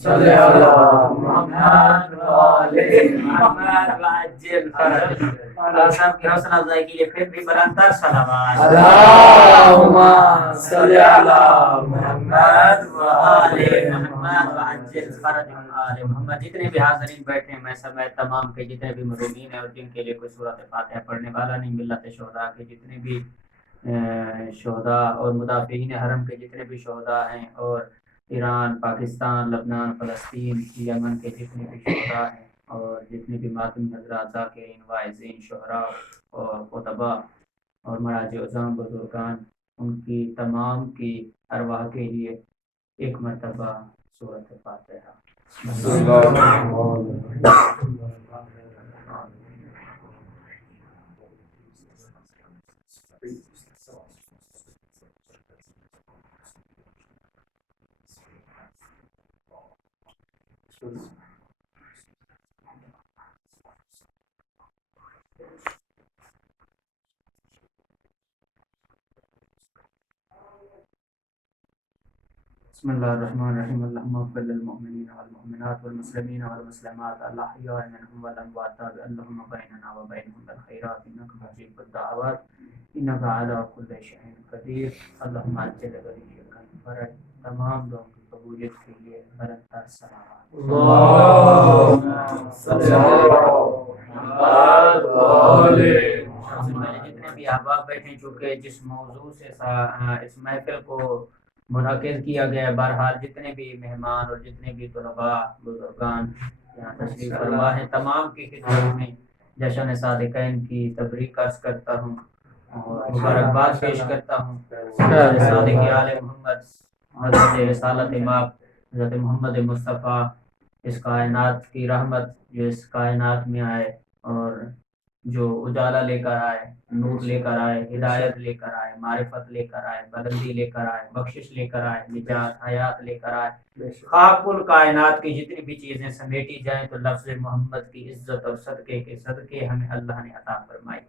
صلی علی محمد و آل محمد وعجل فرج اور سب کی حوصلہ افزائی کے لیے پھر بھی بلندتر صلوات اللہم صلی علی محمد و آل محمد وعجل فرج آل محمد. جتنے بھی حاضرین بیٹھے ہیں میں سمیت تمام کے جتنے بھی مرومین ہیں اور جن کے لیے کوئی سورۃ فاتحہ پڑھنے والا نہیں، ملت شہداء کے جتنے بھی شہداء اور مدافعین حرم کے جتنے بھی شہداء ہیں، اور ایران، پاکستان، لبنان، فلسطین، یمن کے جتنے بھی شہداء ہیں، اور جتنے بھی ماتمی حضرات، ذاکرین، واعظین، شہراء اور خطباء اور مراجع عظام بزرگان، ان کی تمام کی ارواح کے لیے ایک مرتبہ سورۃ فاتحہ. بسم اللہ الرحمن الرحیم. اللهم اغفر للمؤمنین والمؤمنات والمسلمین والمسلمات الاحیاء منهم والاموات، اللهم بیننا وبینهم بالخیرات انک مجیب الدعوات انک علی کل شیء قدیر. اللهم عجل بریک فرج. تمام لوگوں کی قبولیت کے لیے بلندتر صلوات. اللہم صلی علی محمد و آل محمد. جتنے بھی احباب بیٹھے، چونکہ جس موضوع سے اس محفل کو منعقد کیا گیا، بہرحال جتنے بھی مہمان اور جتنے بھی طلباء بزرگان یہاں تشریف فرما ہے، تمام کی خدمت میں جشن صادقین کی تبریک عرض کرتا ہوں اور مبارکباد پیش کرتا ہوں. صادق آل محمد حضرت رسالت ماب حضرت محمد مصطفیٰ، اس کائنات کی رحمت جو اس کائنات میں آئے اور جو اجالا لے کر آئے، نور لے کر آئے، ہدایت لے کر آئے، معرفت لے کر آئے، بلندی لے کر آئے، بخشش لے کر آئے، نجات حیات لے کر آئے. خاک الکائنات کی جتنی بھی چیزیں سمیٹی جائیں تو لفظ محمد کی عزت اور صدقے کے صدقے ہمیں اللہ نے عطا فرمائی.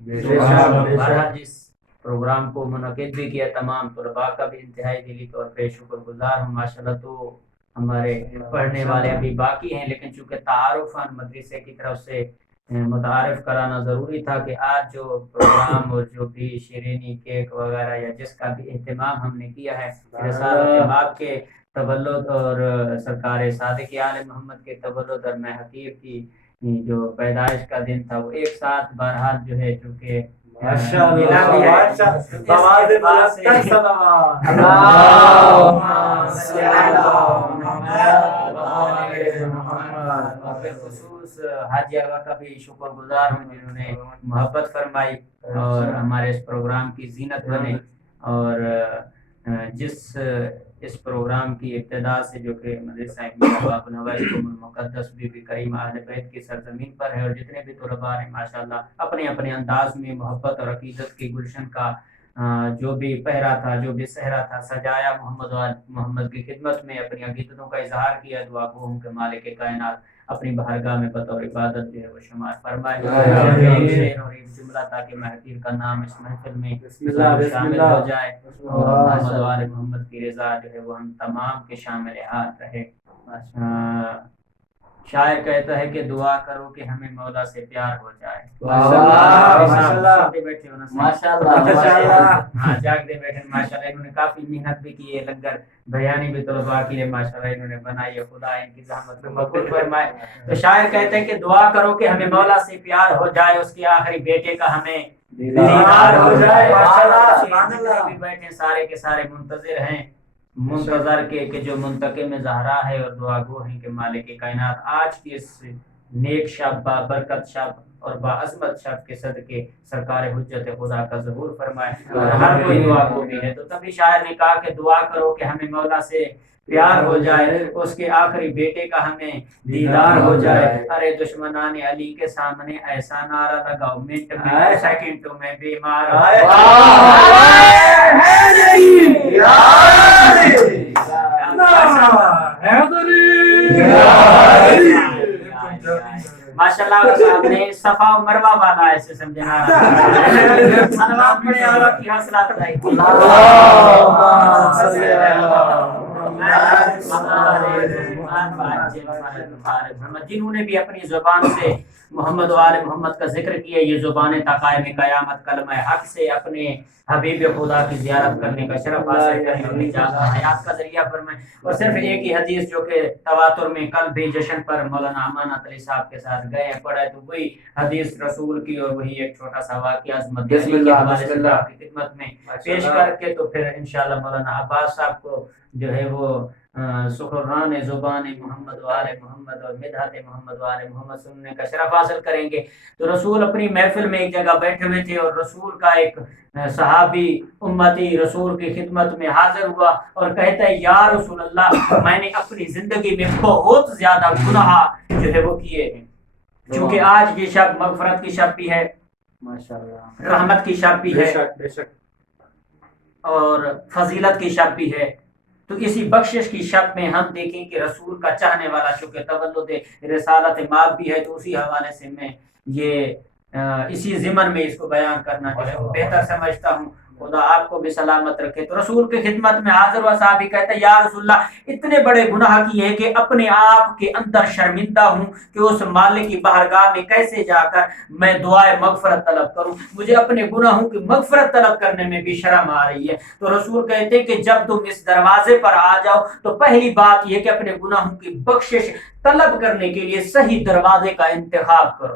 بہرحال جس پروگرام کو منعقد بھی کیا، تمام طلباء کا بھی انتہائی دلی طور پہ شکر گزار ہوں. ماشاءاللہ تو ہمارے پڑھنے والے ابھی باقی ہیں، لیکن چونکہ تعارفاً مدرسے کی طرف سے متعارف کرانا ضروری تھا کہ آج جو پروگرام اور جو بھی شیرینی، کیک وغیرہ یا جس کا بھی اہتمام ہم نے کیا ہے، رسالت ماب کے تولد اور سرکار صادق آل محمد کے تولد اور میں حقیق کی جو پیدائش کا دن تھا، وہ ایک ساتھ بہرحال جو ہے چونکہ خصوص حاجی آغا کا بھی شکر گزار ہوں جنہوں نے محبت فرمائی اور ہمارے اس پروگرام کی زینت بنے. اور جس اس پروگرام کی ابتدا سے جو کہ مدرسہ باب نوائیکم المقدس بی بی کریم اہل بیت کی سرزمین پر ہے، اور جتنے بھی طلباء ہیں ماشاءاللہ اپنے اپنے انداز میں محبت اور عقیدت کی گلشن کا جو بھی پہرا تھا، جو بھی صحرا تھا، سجایا. محمد کی خدمت میں اپنی عقیدتوں کا اظہار کیا. دعا گو ہوں کہ مالک کائنات اپنی بارگاہ میں بطور عبادت جو ہے وہ شمار فرمائے. اور ایک جملہ تاکہ محقیر کا نام اس محفل میں شامل ہو جائے اور محمد و آل محمد کی رضا جو ہے وہ ہم تمام کے شامل حال رہے. شاعر کہتا ہے کہ دعا کرو کہ ہمیں مولا سے پیار ہو جائے. جاگتے بیٹھے ماشاءاللہ انہوں نے کافی محنت بھی کی ہے، لنگر بیانی بھی طلباء کے لیے ماشاءاللہ انہوں نے بنائی ہے. خدا ان کی زحمت کو مقبول فرمائے. تو شاعر کہتے ہیں کہ دعا کرو کہ ہمیں مولا سے پیار ہو جائے، اس کے آخری بیٹے کا ہمیں دیدار ہو جائے. ماشاءاللہ بھی بیٹھے سارے کے سارے منتظر ہیں، منتظر کے کہ جو منتقم زہرا ہے اور دعا گو ہیں کہ مالک کائنات آج کی اس نیک شب، با برکت شب اور با عظمت شب کے صدقے سرکار حجت خدا کا ظہور فرمائے. اور ہر کوئی دعا گو بھی ہے. تو تبھی شاعر نے کہا کہ دعا کرو کہ ہمیں مولا سے پیار ہو جائے، اس کے آخری بیٹے کا ہمیں دیدار ہو جائے. ارے دشمنان علی کے سامنے ایسا نعرہ لگاؤ، منٹ میں سیکنڈوں میں بیمار ماشاءاللہ. صاحب نے صفا و مروہ والا ایسے سمجھنا سلوات پڑھے اور کی حوصلہ افزائی. اللہم صلی علی محمد जिन्होंने भी अपनी जुबान से मोहम्मद व आले मोहम्मद का जिक्र किया, ये जुबानें ता क़याम क़यामत कलमा हक से अपने हबीब खुदा की ज़ियारत करने का शरफ हासिल करें और निजात हयात का जरिया फरमाएं। और सिर्फ एक ही हदीस जो कि तवातुर में कल भी जश्न पर मौलाना अमानत अली साहब के साथ गए पढ़े, तो वही हदीस रसूल की और वही एक छोटा सा वाक़या अज़मत की खिदमत में पेश करके तो फिर इंशाअल्लाह मौलाना अब्बास साहब को जो है वो सुखरान ज़ुबान मोहम्मद वाले मोहम्मद और मिदहत मोहम्मद वाले मोहम्मद सुनने का शरफ हासिल करेंगे। तो रसूल अपनी महफिल में एक जगह बैठे हुए थे और रसूल का एक सहाबी उम्मती रसूल की खिदमत में हाजिर हुआ और कहता है, या रसूल अल्लाह, मैंने अपनी जिंदगी में बहुत ज्यादा गुनाह जो है वो किए हैं। क्योंकि आज ये शब मगफरत की शब भी है, माशाअल्लाह, रहमत की शब भी है और फजीलत की शब भी है। तो इसी बख्शिश की शब में हम देखें कि रसूल का चाहने वाला चूँकि तवल्लुद रिसालत माब भी है, तो उसी हवाले से मैं ये इसी ज़िमन में इसको बयान करना जो है वो बेहतर समझता हूँ। खुदा आपको भी सलामत रखे। तो रसूल की खिदमत में हाजिर हुआ साहबी कहता है, या रसूलल्लाह, इतने बड़े गुनाह किए हैं कि अपने आप के अंदर शर्मिंदा हूँ कि उस मालिक की बारगाह में कैसे जाकर मैं दुआए मगफरत तलब करूँ। मुझे अपने गुनाहों की मगफरत तलब करने में भी शर्म आ रही है। तो रसूल कहते हैं कि जब तुम इस दरवाजे पर आ जाओ तो पहली बात यह कि अपने गुनाहों की बख्शिश तलब करने के लिए सही दरवाजे का इंतखाब करो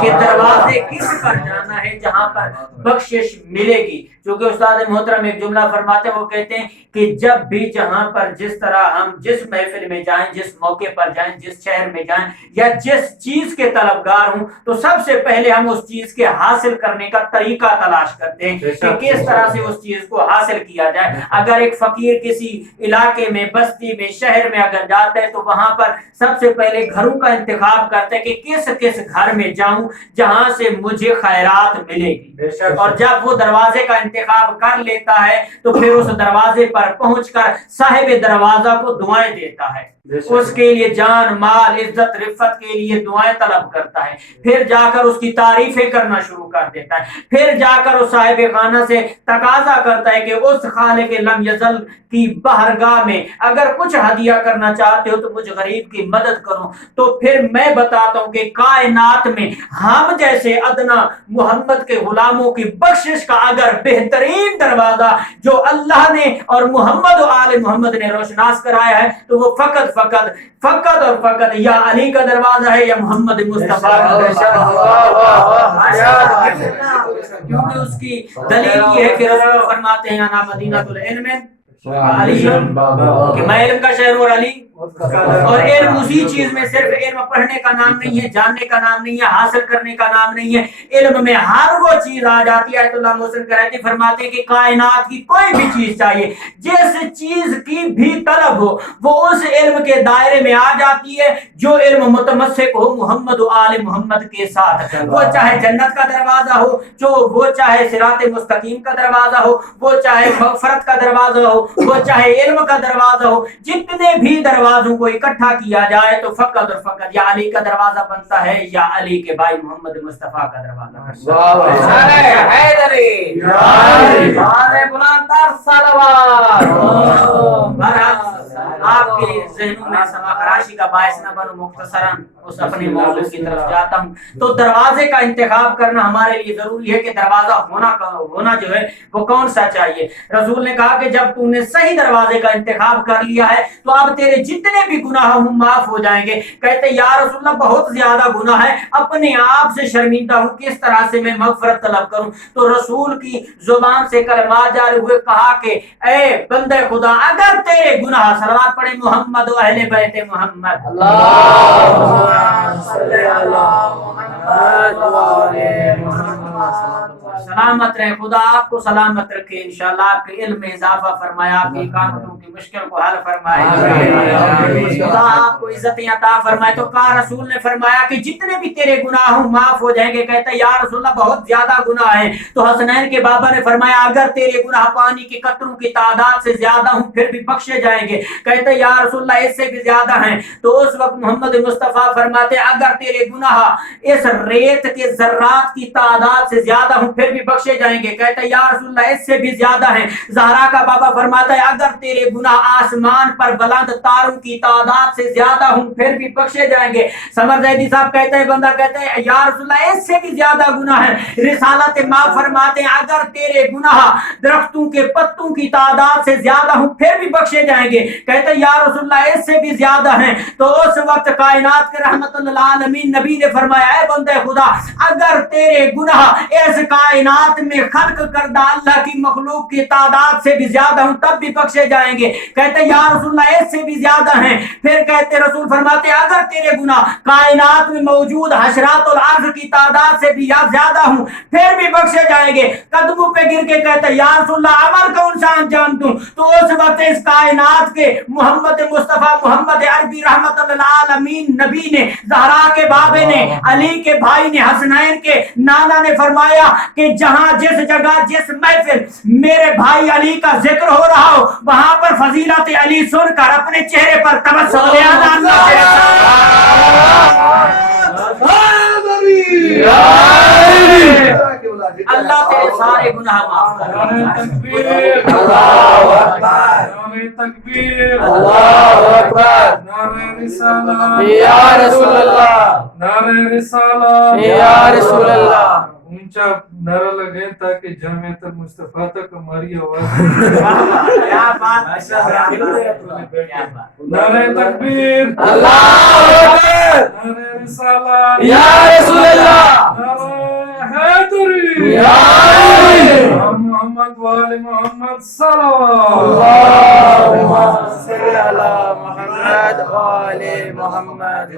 कि दरवाजे किस पर जाना है जहां पर बख्शिश मिलेगी। क्योंकि उस्ताद मोहतरम एक जुमला फरमाते हैं, वो कहते हैं कि जब भी जहां पर जिस तरह हम जिस महफिल में जाएं, जिस मौके पर जाएं, जिस शहर में जाएं या जिस चीज के तलबगार हूं, तो सबसे पहले हम उस चीज के हासिल करने का तरीका तलाश करते हैं कि किस तरह से उस चीज को हासिल किया जाए। अगर एक फकीर किसी इलाके में, बस्ती में, शहर में अगर जाता है तो वहां पर सबसे पहले घरों का इंतखाब करते हैं कि किस किस घर में जाऊं जहां से मुझे खैरात मिलेगी। और जब वो दरवाजे का इंतखाब कर लेता है तो फिर उस दरवाजे पर पहुंचकर साहिब दरवाजा को दुआएं देता है, उसके लिए जान माल इज्जत रिफत के लिए दुआएं तलब करता है, फिर जाकर उसकी तारीफें करना शुरू कर देता है, फिर जाकर उस साहिब खाना से तकाजा करता है कि उस खाने के लम यजल की बारगाह में अगर कुछ हदिया करना चाहते हो तो मुझ गरीब की मदद करो। तो फिर मैं बताता हूं कि कायनात में हम जैसे अदना मोहम्मद के गुलामों की बख्शिश का अगर बेहतरीन दरवाजा जो अल्लाह ने और मोहम्मद और आले मोहम्मद ने रोशनास कराया है तो वो फकत और फकत या अली का दरवाजा है या मोहम्मद मुस्तफा का दरवाजा। क्योंकि उसकी दलील ये है कि रसूल फरमाते हैं, अना मदीनतुल इल्म कि मैं इल्म का शहर और अली, और इल्म उसी चीज में सिर्फ इल्म पढ़ने का नाम नहीं है, जानने का नाम नहीं है, हासिल करने का नाम नहीं है। इल्म में हर वो चीज आ जाती है। आयतुल्लाह मोहसिन कराची फरमाते हैं कि कायनात की कोई भी चीज चाहिए, जिस चीज की भी तलब हो वो उस इल्म के दायरे में आ जाती है जो इल्म मुतमस्सिक हो मोहम्मद व आले मोहम्मद के साथ। वो चाहे जन्नत का दरवाजा हो, जो वो चाहे सिराते मुस्तकीम का दरवाजा हो, वो चाहे मगफरत का दरवाजा हो, वो चाहे इल्म का दरवाजा हो, जितने भी दरवाजों को इकट्ठा किया जाए तो फकत और फकत या अली का दरवाजा बनता है या अली के भाई मोहम्मद मुस्तफा का दरवाजा। आपके ज़हनों में समाखराशी का बायस न बनूं, मुख्तसरन उस अपने मौजू की तरफ जाता हूँ। तो दरवाजे का इंतखाब करना हमारे लिए जरूरी है कि दरवाजा होना जो है वो कौन सा चाहिए। रसूल ने कहा कि जब तूने सही दरवाजे का इंतखाब कर लिया है तो अब तेरे जितने भी गुनाह हूँ माफ हो जाएंगे। कहते या रसूलल्लाह, बहुत ज्यादा गुनाह है, अपने आप से शर्मिंदा हूँ, किस तरह से मैं मगफरत तलब करूं। तो रसूल की जुबान से कलमात जारी हुए, कहा कि ए बंदे खुदा, अगर तेरे गुनाह, सलवात पढ़े मोहम्मद व अहले बैत मोहम्मद, सलामत रहे, खुदा आपको सलामत रखे, इंशाअल्लाह आपके इल्म में इजाफा फरमाया, आपकी कामतों की मुश्किल को हल फरमाए। खुदा आपको इज्जत अता फरमाए। तो कहा रसूल ने फरमाया कि जितने भी तेरे गुनाह हो माफ हो जाएंगे। कहते या रसूलल्लाह बहुत ज्यादा गुनाह है। तो हसनैन के बाबा ने फरमाया अगर तेरे गुनाह पानी के कतरों की तादाद से ज्यादा हूं फिर भी बख्शे जाएंगे। कहते या रसूलल्लाह इससे भी ज्यादा हैं। तो उस वक्त मोहम्मद मुस्तफा फरमाते अगर तेरे गुनाह इस रेत के जर्रात की तादाद से ज्यादा हूं फिर भी बख्शे जाएंगे। कहते या रसूलल्लाह इससे भी ज्यादा हैं। ज़हरा का बाबा फरमाता है अगर तेरे गुनाह आसमान पर बुलंद तारों की तादाद से ज्यादा हूं फिर भी बख्शे जाएंगे। समर जैदी साहब कहते हैं, बंदा कहते हैं या रसूलल्लाह इससे भी ज्यादा गुनाह है। रिसालत माफ फरमाते हैं अगर तेरे गुनाह दरख्तों के पत्तों की तादाद से ज्यादा हूं फिर भी बख्शे जाएंगे। कहते या रसूलल्लाह इससे भी ज्यादा हैं। तो उस वक्त कायनात के रहमतुल लिल आलमीन नबी ने फरमाया ऐ बंदे खुदा अगर तेरे गुनाह इस कायनात में खल्क करदा अल्लाह की मखलूक की तादाद से भी ज्यादा हूं तब भी बख्शे जाएंगे। कहते या रसूलल्लाह इससे भी ज्यादा हैं। फिर कहते रसूल फरमाते अगर तेरे गुनाह कायनात में मौजूद हशरातुल अर्ज़ की तादाद से भी ज्यादा हूं फिर भी बख्शे जाएंगे। कदमों पे गिर के कहते या रसूलल्लाह अमर कौन सा अंजाम दूं। तो उस वक्त इस कायनात के मोहम्मद मुस्तफा मोहम्मद अरबी रहमतुल लिल आलमीन नबी ने ज़हरा के बाबे ने अली के भाई ने हसनैन के नाना ने फरमाया कि जहां जिस जगह जिस महफिल मेरे भाई अली का जिक्र हो रहा हो वहां पर फजीलत अली सुनकर अपने चेहरे पर तबस्सुम ले आना। अल्लाह तेरे सारे गुनाह माफ करे। तकबीर अल्लाहु अकबर तकबीर अल्लाहु अकबर नारे रिसालत या रसूल अल्लाह नारे रिसालत या रसूल अल्लाह। ऊंचा नारा लगे ताकि जमीयत मुस्तफा तक हमारी आवाज क्या बात नारे तकबीर अल्लाहु अकबर नारे रिसालत या रसूल अल्लाह नारे हैदरी या मोहम्मद वाले मोहम्मद सल्लल्लाहु अलैहि मोहम्मद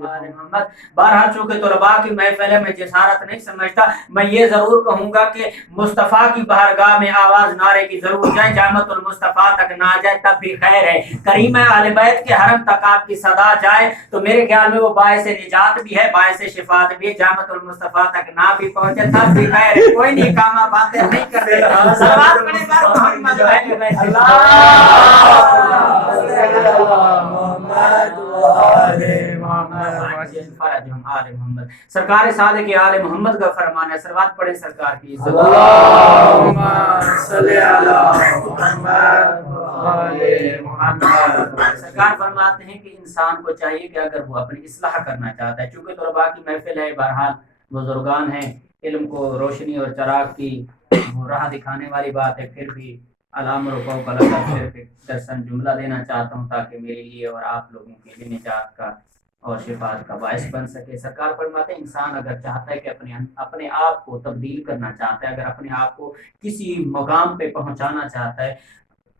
वाले मोहम्मद। बहरहाल चूंकि तलबा की महफिल में जसारत नहीं समझता मैं ये जरूर कहूंगा कि मुस्तफा की बारगाह में आवाज नारे की जरूर जाए। जामतुल मुस्तफा तक ना जाए तब भी खैर है। करीम अहले बैत के हरम तक आपकी सदा जाए तो मेरे ख्याल में वो बायस निजात भी है बायस शिफात भी है। जामतुल मुस्तफा तक ना भी पहुंचे तब भी खैर है। कोई नहीं कामा बातें नहीं करते। सलावत पढ़े पर मोहम्मद मोहम्मद सरकार सादिक आले मोहम्मद का फरमान है। सलावत पढ़े सरकार की इज्जत। अल्लाहुम्मा सल्ली अला मुहम्मद वाले मोहम्मद। सरकार फरमाते हैं कि इंसान को चाहिए कि अगर वो अपनी इस्लाह करना चाहता है चूंकि तलबा की महफिल है बहरहाल बुजुर्गान हैं इल्म को रोशनी और चराग की राह दिखाने वाली बात है फिर भी अलामर दर्शन जुमला देना चाहता हूँ ताकि मेरे लिए और आप लोगों के लिए निजात का और शिफात का बायस बन सके। सरकार फरमाते हैं इंसान अगर चाहता है कि अपने आप को तब्दील करना चाहता है अगर अपने आप को किसी मकाम पे पहुंचाना चाहता है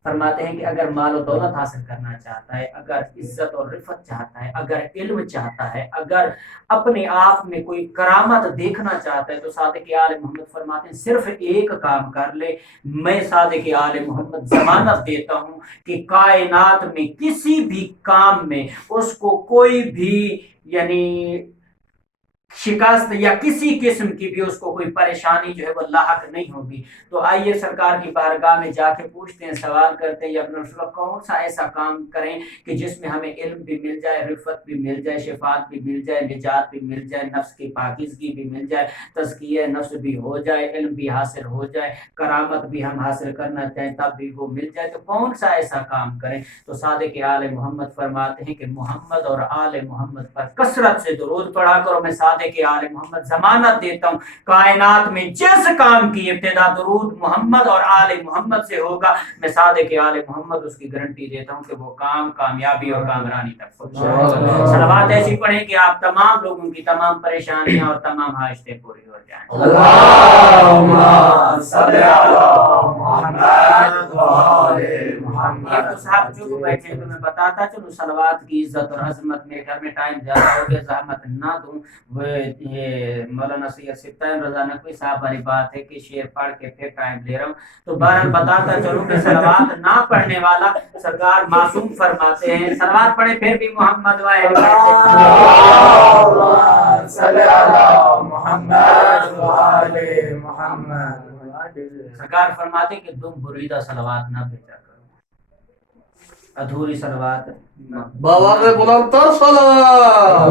फरमाते हैं कि अगर माल और दौलत हासिल करना चाहता है अगर इज्जत और रिफत चाहता है अगर इल्म चाहता है अगर अपने आप में कोई करामत देखना चाहता है तो सादिक आले मोहम्मद फरमाते हैं सिर्फ एक काम कर ले। मैं सादिक आले मोहम्मद जमानत देता हूँ कि कायनात में किसी भी काम में उसको कोई भी यानी शिकस्त या किसी किस्म की भी उसको कोई परेशानी जो है वो लाहक नहीं होगी। तो आइए सरकार की बारगाह में जाके पूछते हैं सवाल करते हैं या अपना रसूल कौन सा ऐसा काम करें कि जिसमें हमें इल्म भी मिल जाए रिफत भी मिल जाए शिफात भी मिल जाए निजात भी मिल जाए नफ्स की पाकीज़गी भी मिल जाए तज़किया नफ्स भी हो जाए इल्म भी हासिल हो जाए करामत भी हम हासिल करना चाहें तब भी वो मिल जाए। तो कौन सा ऐसा काम करें। तो सादिक आले मोहम्मद फरमाते हैं कि मोहम्मद और आले मोहम्मद पर कसरत से दुरूद पढ़ा करो। मैं के आले मोहम्मद जमानत देता हूँ कायनात में जिस काम की इब्तिदा दुरूद मोहम्मद और आले मोहम्मद से होगा मैं सादिक आले मोहम्मद उसकी गारंटी देता हूँ कि वो काम कामयाबी और कामरानी तक पहुंचे। सलावत ऐसी पढ़ें कि आप तमाम लोगों की तमाम परेशानियां और तमाम हाइस्तें पूरी हो जाएं। अल्लाहुम्मा सल्ली अला मुहम्मद व आले मुहम्मद। ये तो साहब जो बैठे तो मैं बताता चलूं सलावत की इज्जत और अजमत मेरे घर में टाइम ज्यादा हो गया जहमत ना दूं ये मौलाना सैयद सिद्दीक रज़ा नकवी साहब वाली बात है कि शेर पढ़ के फिर टाइम ले रहा हूँ, तो बहरहाल बताता चलूं कि सलवात ना पढ़ने वाला सरकार मासूम फरमाते हैं, सलवात पढ़े फिर भी मोहम्मद व अहले सरकार फरमाते कि तुम बुरीदा सलवात ना भेजा करो, अधूरी सलवात बाबा ने बुलंदतर सलाम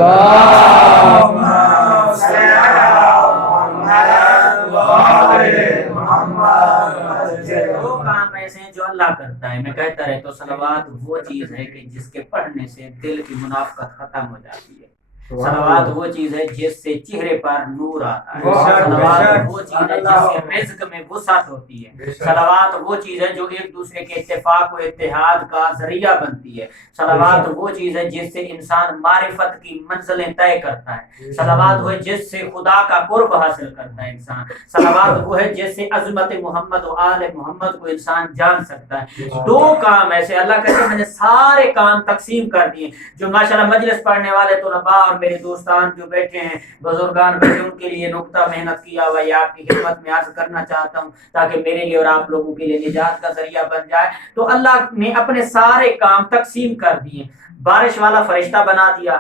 वो काम ऐसे हैं जो अल्लाह करता है। मैं कहता रहे तो सलवात वो चीज है कि जिसके पढ़ने से दिल की मुनाफकत खत्म हो जाती है। सलवात वो चीज है जिससे चेहरे पर नूर आता है। सलवात वो चीज है जिससे रिज़्क में वुसअत होती है। सलवात वो चीज है जो एक दूसरे के इत्तेफाक और इत्तेहाद का जरिया बनती है। सलवात वो चीज है जिससे इंसान मारिफत की मंजिलें तय करता है। सलवात वो है जिससे खुदा का कुर्ब हासिल करता है इंसान। सलवात वो है जिससे अज़मत मोहम्मद और आले मोहम्मद को इंसान जान सकता है। दो काम ऐसे अल्लाह कहते मैंने सारे काम तकसीम कर दिए। जो माशाल्लाह मजलिस पढ़ने वाले तलबा और मेरे दोस्तान जो बैठे हैं, बुजुर्गान बैठे, उनके लिए नुक्ता मेहनत किया हुआ है आपकी खिदमत में अर्ज करना चाहता हूँ ताकि मेरे लिए और आप लोगों के लिए निजात का जरिया बन जाए। तो अल्लाह ने अपने सारे काम तकसीम कर दिए। बारिश वाला फरिश्ता बना दिया,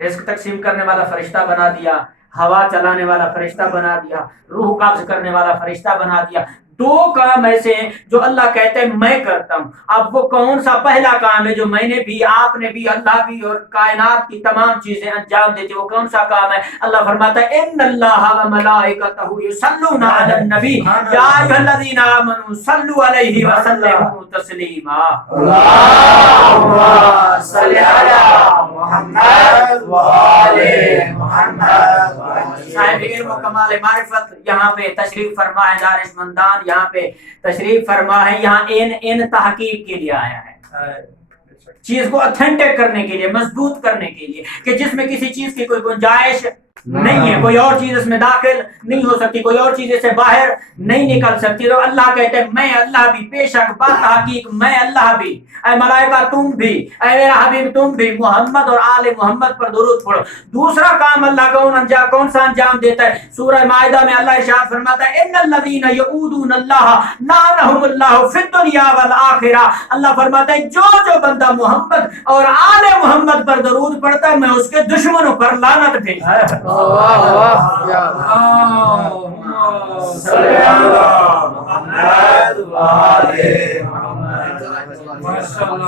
रिज़्क तकसीम करने वाला फरिश्ता बना दिया, हवा चलाने वाला फरिश्ता बना दिया, रूह कब्ज करने वाला फरिश्ता बना दिया। दो काम ऐसे हैं जो अल्लाह कहते हैं मैं करता हूँ। अब वो कौन सा पहला काम है जो मैंने भी, आपने भी, अल्लाह भी और कायनात की तमाम चीजें अंजाम देती, वो कौन सा काम है? अल्लाह फरमाता है इन्नल्लाह व मलाइकतहु युसल्लूना अलन नबी या अय्युहल्लज़ीना आमनू सल्लु अलैहि व सल्लिमू तस्लीमा। अल्लाहुम्मा सल्लि अला मुहम्मद व आले मुहम्मद। साहिब इल्म व कमाल मारिफत यहाँ पे तशरीफ फरमा है, दानिशमंदान यहाँ पे तशरीफ फरमा है। यहाँ इन तहकीक के लिए आया है, चीज को ऑथेंटिक करने के लिए, मजबूत करने के लिए कि जिसमें किसी चीज की कोई गुंजाइश नहीं है, कोई और चीज इसमें दाखिल नहीं हो सकती, कोई और चीज इससे बाहर नहीं निकल सकती। तो अल्लाह कहते हैं मैं अल्लाह भी, बेशक बात हकीक मैं अल्लाह भी, ऐ मलाइका तुम भी, ऐ मेरा हबीब तुम भी मोहम्मद और आले मोहम्मद पर दुरूद पढ़ो। दूसरा काम अल्लाह कौन सा अंजाम देता है? सूरह माइदा में अल्लाह इरशाद फरमाता है इन्नल्लज़ीना यऊदूनल्लाह लानहुमुल्लाहु फिद दुनिया वल आखिरह। अल्लाह फरमाता है जो बंदा मोहम्मद और आले मोहम्मद पर दुरूद पढ़ता है मैं उसके दुश्मनों पर लानत भेजता हूं।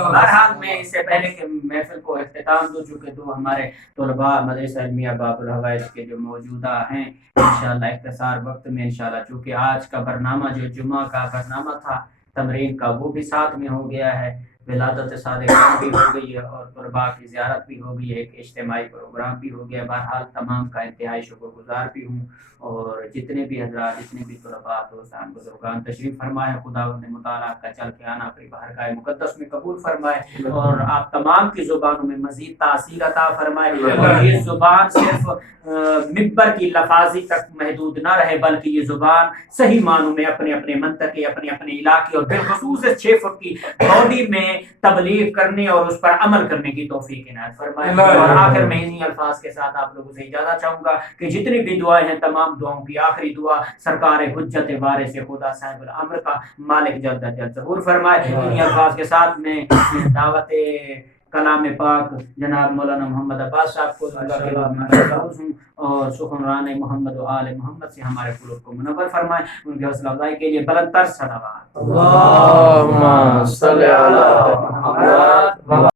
बहरहाल मैं इससे पहले कि महफिल को इख्तिताम दूं, चूँकि दो हमारे तलबा मदरसा इल्मिया बाबुल हवाइज के जो मौजूदा हैं इंशाअल्लाह इख्तिसार वक्त में इंशाअल्लाह, चूँकि आज का बरनामा जो जुमा का बरनामा था तमरीन का वो भी साथ में हो गया है, विलादत सादिक़ा भी हो गई है और तलबा की ज़ियारत भी हो गई है, एक इज्तिमाई प्रोग्राम भी हो गया। बहरहाल तमाम का इंतहाई शुक्रगुजार भी हूँ और जितने भी हज़रात, जितने भी तलबा दोस्तान बुजुर्गान तशरीफ़ फरमाए, खुदावंद मुताला का चल के आना अपनी बारगाह मुक़द्दस में कबूल फरमाए और आप तमाम की ज़ुबानों में मज़ीद तासीर अता फरमाए और ये ज़ुबान सिर्फ मिंबर की लफाजी तक महदूद ना रहे बल्कि ये ज़ुबान सही मानों में अपने अपने मंतके, अपने अपने इलाके और बिलखुसूस 6 फुट की बॉडी में तबलीग करने और उस पर अमल करने की तौफीक इनायत फरमाए। और आखिर में इन्हीं अल्फाज के साथ आप लोगों से इजाजत चाहूंगा कि जितनी भी दुआएं हैं तमाम दुआओं की आखिरी दुआ सरकार हुज्जत वारिस खुदा साहिब अमर का मालिक जल्द ज़हूर फरमाए। इन्हीं अल्फाज के साथ में दावत कलाम पाक जनाब मौलाना मोहम्मद अब्बास साहब को और सुखनरान मोहम्मद और आले मोहम्मद से हमारे कुलूब को मुनव्वर फरमाए, उनके हौसला अफजाई के लिए बुलंदतर सलावत। अल्लाहुम्मा सल्लि अला मुहम्मद।